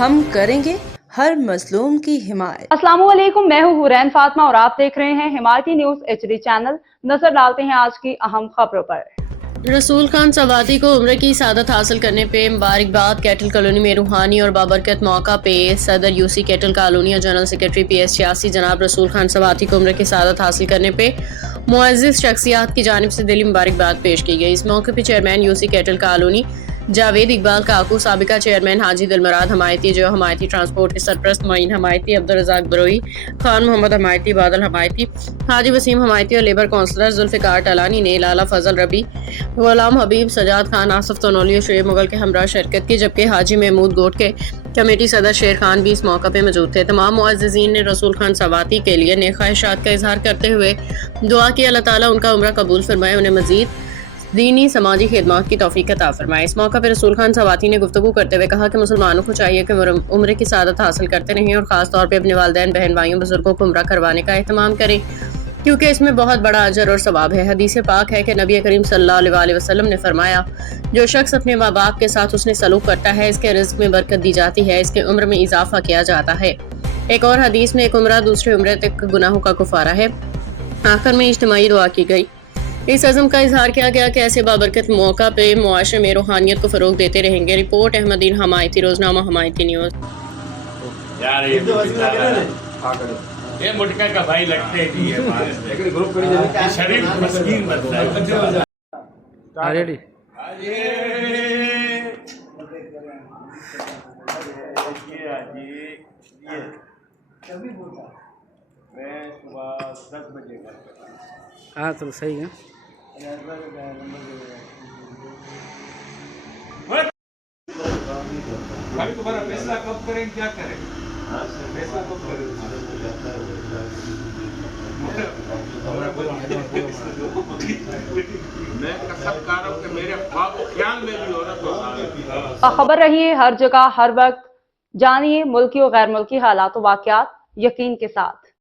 हम करेंगे हर मजलूम की हिमायत। अस्सलाम वालेकुम, मैं हूँ हुरैन फातिमा और आप देख रहे हैं हिमायती न्यूज HD चैनल। नजर डालते हैं आज की अहम खबरों पर। रसूल खान सवाती को उम्र की सादत हासिल करने पे मुबारकबाद। कैटल कॉलोनी में रूहानी और बाबरकत मौका पे सदर यूसी कैटल कॉलोनी और जनरल सेक्रेटरी PS 86 जनाब रसूल खान सवाती को उम्र की सादत हासिल करने पे मुअज़्ज़िज़ शख्सियात की जानिब से दिली मुबारकबाद पेश की गई। इस मौके पर chairman UC Cattle Colony Javed Iqbal Kaku, साबिका चेयरमैन हाजी दिलमराद हमायती, जो हमायती ट्रांसपोर्ट के सरप्रस्त मोइन हमायती, अब्दुल रज़ाक बरोई, खान मोहम्मद हमायती, बादल हमायती, हाजी वसीम हमायती और लेबर काउंसलर जुल्फ़िकार टलानी ने लाला फजल रबी, गुलाम हबीब, सजाद खान, आसफ तनोली और शुएब मुगल के हमरा शिरकत की, जबकि हाजी महमूद गोट के कमेटी सदर शेर खान भी इस मौका पर मौजूद थे। तमाम मुअज़्ज़िज़ीन ने रसूल खान सवाती के लिए नेक ख्वाहिशात का इजहार करते हुए दुआ की अल्लाह ताला उनका उम्र कबूल फरमाए, उन्हें मजीद दीनी समाजी खिदमत की तौफीक अता फरमाए। इस मौका पर रसूल खान सवाती ने गुफ्तगू करते हुए कहा कि मुसलमानों को चाहिए कि उम्र की सादत हासिल करते रहें और ख़ास तौर पर अपने वालिदैन, बहन भाइयों, बुजुर्गों को उम्रा करवाने का एहतमाम करें, क्योंकि इसमें बहुत बड़ा अजर और सवाब है। हदीस पाक है कि नबी करीम सल्लल्लाहु अलैहि वसल्लम ने फरमाया, जो शख्स अपने माँ बाप के साथ उसने सलूक करता है, इसके रिज़्क़ में बरकत दी जाती है, इसके उम्र में इजाफा किया जाता है। एक और हदीस में एक उम्रा दूसरे उम्र तक गुनाहों का कुफारा है। आखिर में इज्तिमाई दुआ की गई। इस अज़म का इजहार किया गया कि ऐसे बाबरकत मौका पे मुआशरे में रूहानियत को फ़रोग देते रहेंगे। Report Ahmadeen Hamayati, Roznama Hamayati news. ये मुटका का भाई लगते ही है, शरीफ मस्कीन बनता है। मैं सुबह 10 बजे घर पे। हाँ तो सही है। अभी तुम्हारा फैसला कब करें, क्या करें? फैसला कब करें? मैं कसम खा रहा हूं कि मेरे ख्वाब ख्याल में भी हो रहा तो खबर रही है हर जगह हर वक्त। जानिए मुल्की और गैर मुल्की हालात व वाक़यात यकीन के साथ।